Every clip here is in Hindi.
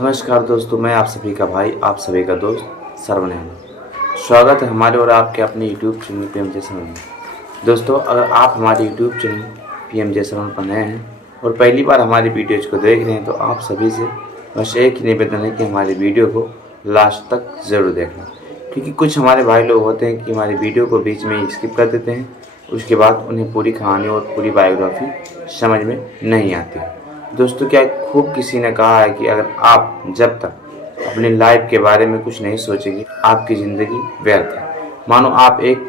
नमस्कार दोस्तों, मैं आप सभी का भाई, आप सभी का दोस्त सरवनैन। स्वागत है हमारे और आपके अपने YouTube चैनल PMJ सरवण में। दोस्तों, अगर आप हमारे YouTube चैनल PMJ सरवण पर नए हैं और पहली बार हमारी वीडियोज़ को देख रहे हैं तो आप सभी से बस एक ही निवेदन है कि हमारी वीडियो को लास्ट तक ज़रूर देखना, क्योंकि कुछ हमारे भाई लोग होते हैं कि हमारी वीडियो को बीच में ही स्किप कर देते हैं। उसके बाद उन्हें पूरी कहानी और पूरी बायोग्राफी समझ में नहीं आती। दोस्तों, क्या खूब किसी ने कहा है कि अगर आप जब तक अपनी लाइफ के बारे में कुछ नहीं सोचेंगे, आपकी ज़िंदगी व्यर्थ है। मानो आप एक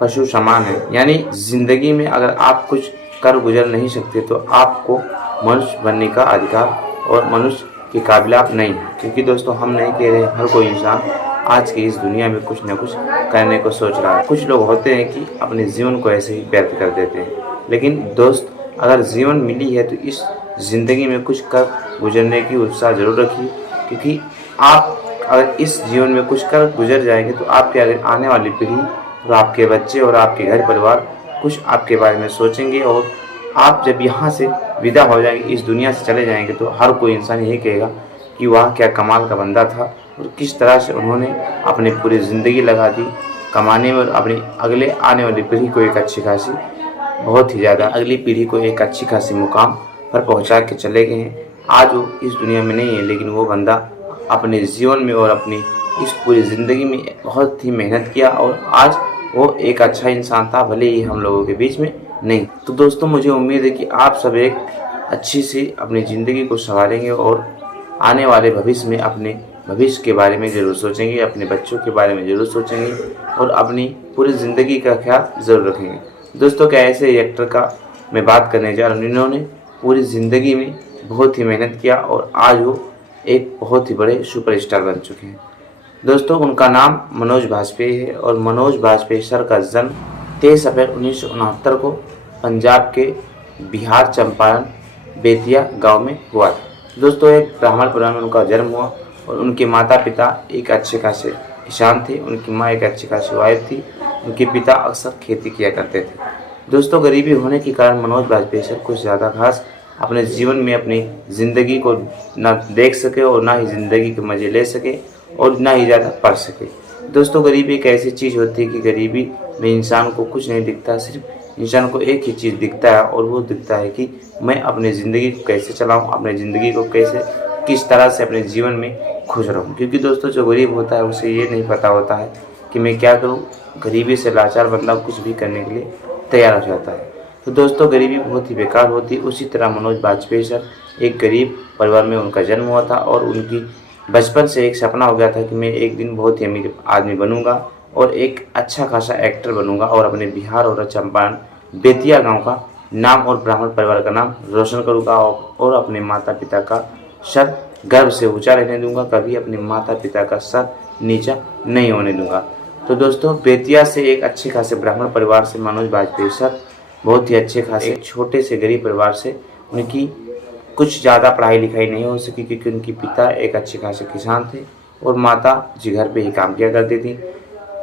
पशु समान है, यानी ज़िंदगी में अगर आप कुछ कर गुजर नहीं सकते तो आपको मनुष्य बनने का अधिकार और मनुष्य के काबिल आप नहीं हैं। क्योंकि दोस्तों, हम नहीं कह रहे, हर कोई इंसान आज की इस दुनिया में कुछ न कुछ करने को सोच रहा है। कुछ लोग होते हैं कि अपने जीवन को ऐसे ही व्यर्थ कर देते हैं। लेकिन दोस्त, अगर जीवन मिली है तो इस ज़िंदगी में कुछ कर गुजरने की उत्साह ज़रूर रखिए, क्योंकि आप अगर इस जीवन में कुछ कर गुजर जाएंगे तो आपके आने वाली पीढ़ी और आपके बच्चे और आपके घर परिवार कुछ आपके बारे में सोचेंगे। और आप जब यहाँ से विदा हो जाएंगे, इस दुनिया से चले जाएंगे, तो हर कोई इंसान यही कहेगा कि वह क्या कमाल का बंदा था और किस तरह से उन्होंने अपनी पूरी ज़िंदगी लगा दी कमाने में और अपनी अगले आने वाली पीढ़ी को एक अच्छी खासी, बहुत ही ज़्यादा अगली पीढ़ी को एक अच्छी खासी मुकाम पर पहुंचा के चले गए हैं। आज वो इस दुनिया में नहीं है, लेकिन वो बंदा अपने जीवन में और अपनी इस पूरी ज़िंदगी में बहुत ही मेहनत किया और आज वो एक अच्छा इंसान था, भले ही हम लोगों के बीच में नहीं। तो दोस्तों, मुझे उम्मीद है कि आप सब एक अच्छी सी अपनी ज़िंदगी को संवारेंगे और आने वाले भविष्य में अपने भविष्य के बारे में ज़रूर सोचेंगे, अपने बच्चों के बारे में ज़रूर सोचेंगे और अपनी पूरी ज़िंदगी का ख्याल ज़रूर रखेंगे। दोस्तों, क्या ऐसे एक्टर का मैं बात करने जा रहा हूँ जिन्होंने पूरी ज़िंदगी में बहुत ही मेहनत किया और आज वो एक बहुत ही बड़े सुपरस्टार बन चुके हैं। दोस्तों, उनका नाम मनोज बाजपेयी है और मनोज बाजपेयी सर का जन्म 23 अप्रैल 1969 को पंजाब के बिहार चंपारण बेतिया गांव में हुआ था। दोस्तों, एक ब्राह्मण परिवार में उनका जन्म हुआ और उनके माता पिता एक अच्छे खासे किसान थे। उनकी माँ एक अच्छी खासी वाइफ थी। उनके पिता अक्सर खेती किया करते थे। दोस्तों, गरीबी होने के कारण मनोज बाजपेयी सर कुछ ज़्यादा खास अपने जीवन में अपनी ज़िंदगी को ना देख सके और ना ही ज़िंदगी के मज़े ले सके और ना ही ज़्यादा पढ़ सके। दोस्तों, गरीबी एक ऐसी चीज़ होती है कि गरीबी में इंसान को कुछ नहीं दिखता, सिर्फ इंसान को एक ही चीज़ दिखता है और वो दिखता है कि मैं अपनी ज़िंदगी को कैसे चलाऊँ, अपनी ज़िंदगी को कैसे किस तरह से अपने जीवन में खुश रहूँ। क्योंकि दोस्तों, जो गरीब होता है उसे ये नहीं पता होता है कि मैं क्या करूँ। गरीबी से लाचार बंदा कुछ भी करने के लिए तैयार हो जाता है। तो दोस्तों, गरीबी बहुत ही बेकार होती है। उसी तरह मनोज बाजपेयी सर एक गरीब परिवार में उनका जन्म हुआ था और उनकी बचपन से एक सपना हो गया था कि मैं एक दिन बहुत ही अमीर आदमी बनूंगा और एक अच्छा खासा एक्टर बनूंगा और अपने बिहार और चंपारण बेतिया गांव का नाम और ब्राह्मण परिवार का नाम रोशन करूंगा और अपने माता पिता का सर गर्व से ऊंचा रहने दूंगा। कभी अपने माता पिता का सर नीचा नहीं होने दूंगा। तो दोस्तों, बेतिया से एक अच्छे खासे ब्राह्मण परिवार से मनोज बाजपेयी सर बहुत ही अच्छे खासे छोटे से गरीब परिवार से, उनकी कुछ ज़्यादा पढ़ाई लिखाई नहीं हो सकी क्योंकि उनके पिता एक अच्छे खासे किसान थे और माता जी घर पे ही काम किया करती थी।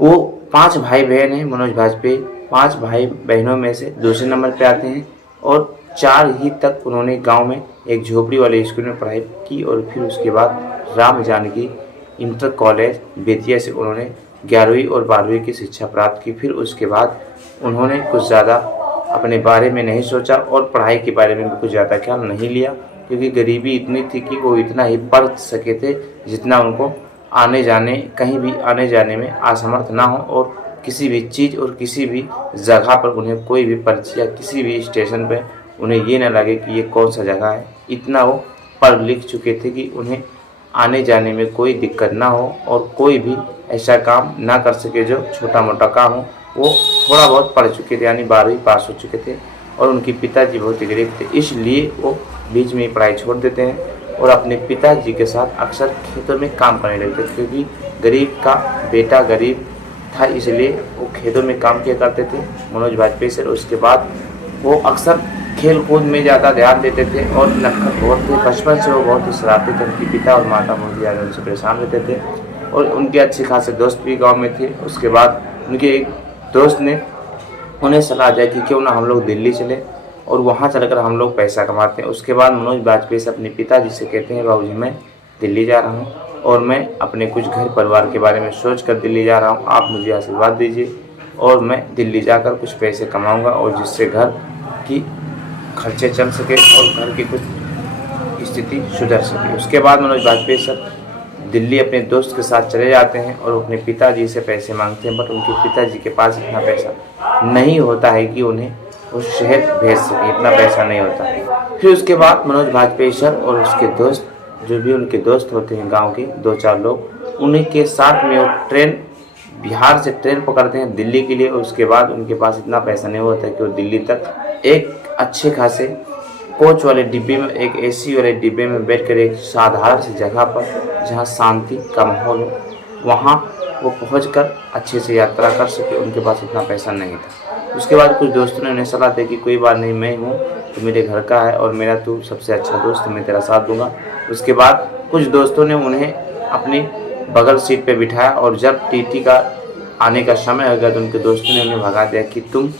वो 5 भाई बहन हैं। मनोज बाजपेयी 5 भाई बहनों में से दूसरे नंबर पे आते हैं और 4 ही तक उन्होंने गांव में एक झोपड़ी वाले स्कूल में पढ़ाई की और फिर उसके बाद राम जानकी इंटर कॉलेज बेतिया से उन्होंने 11वीं और 12वीं की शिक्षा प्राप्त की। फिर उसके बाद उन्होंने कुछ ज़्यादा अपने बारे में नहीं सोचा और पढ़ाई के बारे में भी कुछ ज़्यादा ख्याल नहीं लिया, क्योंकि गरीबी इतनी थी कि वो इतना ही पढ़ सके थे जितना उनको कहीं भी आने जाने में असमर्थ ना हो और किसी भी चीज़ और किसी भी जगह पर उन्हें कोई भी पर्ची या किसी भी स्टेशन पर उन्हें ये ना लगे कि ये कौन सा जगह है। इतना वो पढ़ लिख चुके थे कि उन्हें आने जाने में कोई दिक्कत ना हो और कोई भी ऐसा काम ना कर सके जो छोटा मोटा काम हो। वो थोड़ा बहुत पढ़ चुके थे, यानी 12वीं पास हो चुके थे और उनके पिताजी बहुत ही गरीब थे, इसलिए वो बीच में पढ़ाई छोड़ देते हैं और अपने पिताजी के साथ अक्सर खेतों में काम करने लगते थे। क्योंकि गरीब का बेटा गरीब था, इसलिए वो खेतों में काम किया करते थे मनोज बाजपेयी सर। उसके बाद वो अक्सर खेल कूद में ज़्यादा ध्यान देते थे और नटखट बहुत थे। बचपन से वो बहुत ही शरारती थे। उनके पिता और माता बहुत ज़्यादा उनसे परेशान रहते थे और उनके अच्छे खासे दोस्त भी गाँव में थे। उसके बाद उनके एक दोस्त ने उन्हें सलाह दिया कि क्यों ना हम लोग दिल्ली चले और वहाँ चलकर हम लोग पैसा कमाते हैं। उसके बाद मनोज बाजपेयी से अपने पिताजी से कहते हैं, बाबूजी मैं दिल्ली जा रहा हूँ और मैं अपने कुछ घर परिवार के बारे में सोच कर दिल्ली जा रहा हूँ। आप मुझे आशीर्वाद दीजिए और मैं दिल्ली जाकर कुछ पैसे कमाऊँगा और जिससे घर की खर्चे चल सके और घर की कुछ स्थिति सुधर सके। उसके बाद मनोज वाजपेयी सर दिल्ली अपने दोस्त के साथ चले जाते हैं और अपने पिताजी से पैसे मांगते हैं, बट उनके पिताजी के पास इतना पैसा नहीं होता है कि उन्हें उस शहर भेज सके, इतना पैसा नहीं होता। फिर उसके बाद मनोज वाजपेयी सर और उसके दोस्त, जो भी उनके दोस्त होते हैं गांव के 2-4 लोग, उन्हीं के साथ में वो ट्रेन, बिहार से ट्रेन पकड़ते हैं दिल्ली के लिए। और उसके बाद उनके पास इतना पैसा नहीं होता कि वो दिल्ली तक एक अच्छे खासे कोच वाले डिब्बे में, एक एसी वाले डिब्बे में बैठकर एक साधारण सी जगह पर जहां शांति का माहौल हो, वहां वो पहुंचकर अच्छे से यात्रा कर सके। उनके पास इतना पैसा नहीं था। उसके बाद कुछ दोस्तों ने उन्हें सलाह दी कि कोई बात नहीं, मैं हूँ तो मेरे घर का है और मेरा तू सबसे अच्छा दोस्त है, मैं तेरा साथ दूंगा। उसके बाद कुछ दोस्तों ने उन्हें अपनी बगल सीट पे बिठाया और जब टीटी का आने का समय हो गया तो उनके दोस्तों ने उन्हें भगा दिया कि तुम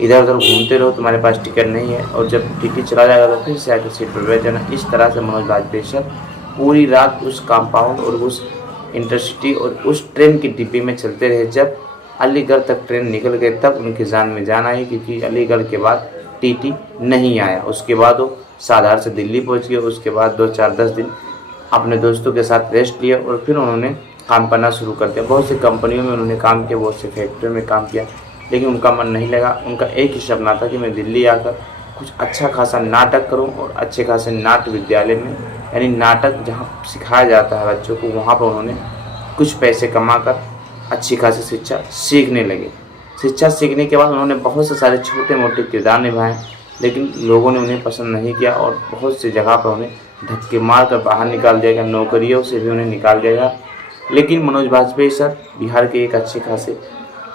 इधर उधर घूमते रहो, तुम्हारे पास टिकट नहीं है, और जब टीटी चला जाएगा तो फिर से आकर सीट पर बैठ जाना। इस तरह से मनोज वाजपेयी सर पूरी रात उस कंपाउंड और उस इंटरसिटी और उस ट्रेन की डिब्बी में चलते रहे। जब अलीगढ़ तक ट्रेन निकल गई तब उनकी जान में जान आई, क्योंकि अलीगढ़ के बाद टीटी नहीं आया। उसके बाद वो साधारण से दिल्ली पहुंच गए। उसके बाद 2-4-10 दिन अपने दोस्तों के साथ रेस्ट लिया और फिर उन्होंने काम करना शुरू कर दिया। बहुत सी कंपनियों में उन्होंने काम किया, बहुत सी फैक्ट्रियों में काम किया, लेकिन उनका मन नहीं लगा। उनका एक ही सपना था कि मैं दिल्ली आकर कुछ अच्छा खासा नाटक करूं और अच्छे खासे नाट्य विद्यालय में, यानी नाटक जहां सिखाया जाता है बच्चों को, वहां पर उन्होंने कुछ पैसे कमाकर अच्छी खासी शिक्षा सीखने लगे। शिक्षा सीखने के बाद उन्होंने बहुत से सारे छोटे मोटे किरदार निभाए, लेकिन लोगों ने उन्हें पसंद नहीं किया और बहुत सी जगह पर उन्हें धक्के मार कर बाहर निकाल दिया गया, नौकरियों से भी उन्हें निकाल दिया गया। लेकिन मनोज वाजपेयी सर बिहार के एक अच्छे खासे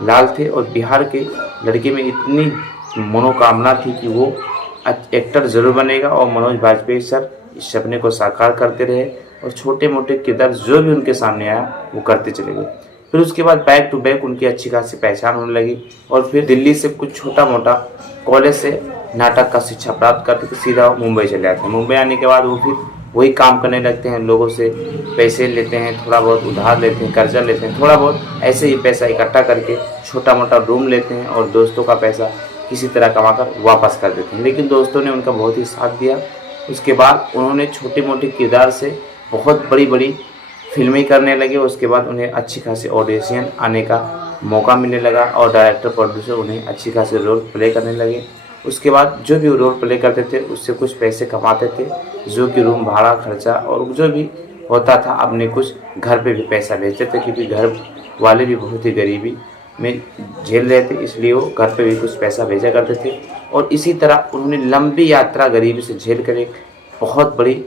लाल थे और बिहार के लड़के में इतनी मनोकामना थी कि वो एक्टर ज़रूर बनेगा, और मनोज वाजपेयी सर इस सपने को साकार करते रहे और छोटे मोटे किरदार जो भी उनके सामने आया वो करते चले गए। फिर उसके बाद बैक टू बैक उनकी अच्छी खासी पहचान होने लगी और फिर दिल्ली से कुछ छोटा मोटा कॉलेज से नाटक का शिक्षा प्राप्त करके सीधा मुंबई चले आते हैं। मुंबई आने के बाद वो फिर वही काम करने लगते हैं, लोगों से पैसे लेते हैं, थोड़ा बहुत उधार लेते हैं, कर्जा लेते हैं, थोड़ा बहुत ऐसे ही पैसा इकट्ठा करके छोटा मोटा रूम लेते हैं और दोस्तों का पैसा किसी तरह कमाकर वापस कर देते हैं। लेकिन दोस्तों ने उनका बहुत ही साथ दिया। उसके बाद उन्होंने छोटे मोटे किरदार से बहुत बड़ी बड़ी फिल्में करने लगे। उसके बाद उन्हें अच्छी खासी ऑडिशन आने का मौका मिलने लगा और डायरेक्टर प्रोड्यूसर उन्हें अच्छी खासी रोल प्ले करने लगे। उसके बाद जो भी रोल प्ले करते थे उससे कुछ पैसे कमाते थे, जो कि रूम भाड़ा खर्चा और जो भी होता था अपने कुछ घर पे भी पैसा भेजते थे, क्योंकि घर वाले भी बहुत ही गरीबी में झेल रहे थे, इसलिए वो घर पे भी कुछ पैसा भेजा करते थे। और इसी तरह उन्होंने लंबी यात्रा गरीबी से झेल कर एक बहुत बड़ी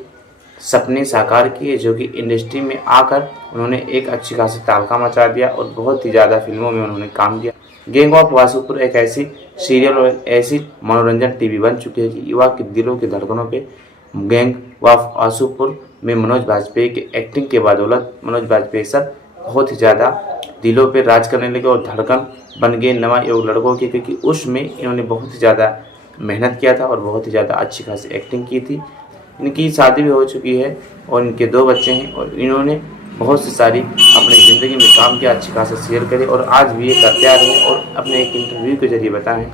सपने साकार किए, जो कि इंडस्ट्री में आकर उन्होंने एक अच्छी खासी तालका मचा दिया और बहुत ही ज़्यादा फिल्मों में उन्होंने काम किया। गैंग ऑफ वासेपुर एक ऐसी सीरियल और ऐसी मनोरंजन टीवी बन चुकी है कि युवा के दिलों की धड़कनों पे गैंग ऑफ वासेपुर में मनोज वाजपेयी की एक्टिंग के बदौलत मनोज वाजपेयी सर बहुत ही ज़्यादा दिलों पे राज करने लगे और धड़कन बन गए नवा युवक लड़कों की, क्योंकि उसमें इन्होंने बहुत ही ज़्यादा मेहनत किया था और बहुत ही ज़्यादा अच्छी खासी एक्टिंग की थी। इनकी शादी भी हो चुकी है और इनके 2 बच्चे हैं और इन्होंने बहुत सी सारी अपनी ज़िंदगी में काम किया, अच्छी खासा शेयर करे और आज भी ये करते आ रहे हैं। और अपने एक इंटरव्यू के जरिए बताएं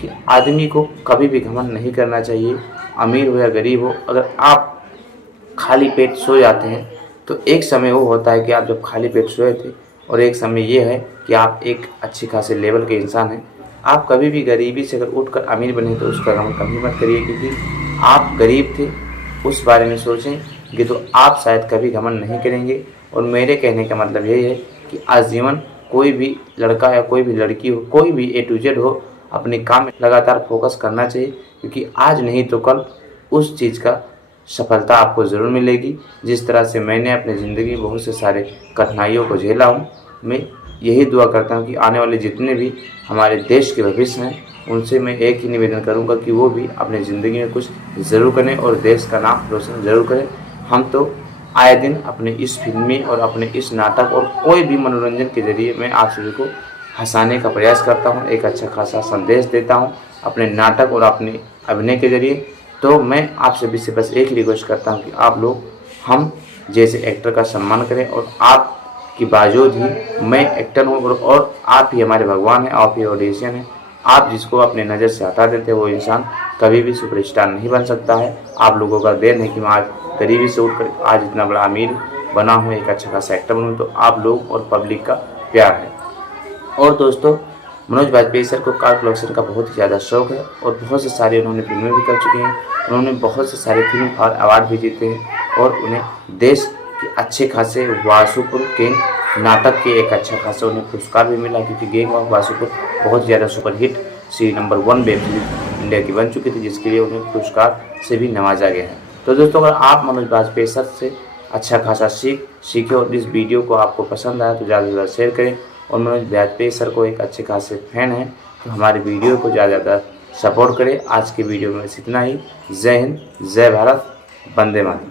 कि आदमी को कभी भी घमंड नहीं करना चाहिए, अमीर हो या गरीब हो। अगर आप खाली पेट सो जाते हैं तो एक समय वो होता है कि आप जब खाली पेट सोए थे, और एक समय ये है कि आप एक अच्छी खासे लेवल के इंसान हैं। आप कभी भी गरीबी से अगर उठकर अमीर बने तो उसका गम कभी मत करिए, क्योंकि आप गरीब थे उस बारे में सोचेंगे तो आप शायद कभी घमंड नहीं करेंगे। और मेरे कहने का मतलब यही है कि आजीवन कोई भी लड़का या कोई भी लड़की हो, कोई भी A to Z हो, अपने काम में लगातार फोकस करना चाहिए, क्योंकि आज नहीं तो कल उस चीज़ का सफलता आपको ज़रूर मिलेगी। जिस तरह से मैंने अपनी ज़िंदगी में बहुत से सारे कठिनाइयों को झेला हूँ, मैं यही दुआ करता हूँ कि आने वाले जितने भी हमारे देश के भविष्य हैं उनसे मैं एक ही निवेदन करूँगा कि वो भी अपनी ज़िंदगी में कुछ ज़रूर करें और देश का नाम रोशन ज़रूर करें। हम तो आए दिन अपने इस फिल्मी और अपने इस नाटक और कोई भी मनोरंजन के जरिए मैं आप सभी को हंसाने का प्रयास करता हूं, एक अच्छा खासा संदेश देता हूं अपने नाटक और अपने अभिनय के जरिए। तो मैं आप सभी से बस एक ही रिक्वेस्ट करता हूं कि आप लोग हम जैसे एक्टर का सम्मान करें और आपकी बावजूद ही मैं एक्टर हूँ और आप ही हमारे भगवान हैं, आप ही ऑडिशन हैं। आप जिसको अपने नज़र से हटा देते हैं वो इंसान कभी भी सुपरस्टार नहीं बन सकता है। आप लोगों का देन है कि मैं आज गरीबी से उठकर आज इतना बड़ा अमीर बना हूँ, एक अच्छा खासा एक्टर बनूँ, तो आप लोग और पब्लिक का प्यार है। और दोस्तों, मनोज बाजपेयी सर को कार कलेक्शन का बहुत ही ज़्यादा शौक है और बहुत से सारे उन्होंने फिल्में भी कर चुके हैं। उन्होंने बहुत से सारे फिल्म और अवार्ड भी जीते हैं और उन्हें देश के अच्छे खासे वासुपुर गैंग नाटक के एक अच्छा खासा उन्हें पुरस्कार भी मिला, क्योंकि गैंग ऑफ वासुपुर बहुत ज़्यादा superhit number 1 web series India की बन चुकी थी, जिसके लिए उन्हें पुरस्कार से भी नवाजा गया है। तो दोस्तों, अगर आप मनोज बाजपेयी सर से अच्छा खासा सीखे और इस वीडियो को आपको पसंद आया तो ज़्यादा से ज़्यादा शेयर करें। और मनोज बाजपेयी सर को एक अच्छे खासे फैन हैं तो हमारे वीडियो को ज़्यादा से ज़्यादा सपोर्ट करें। आज के वीडियो में बस इतना ही। जय हिंद, जय भारत, वंदे मातरम।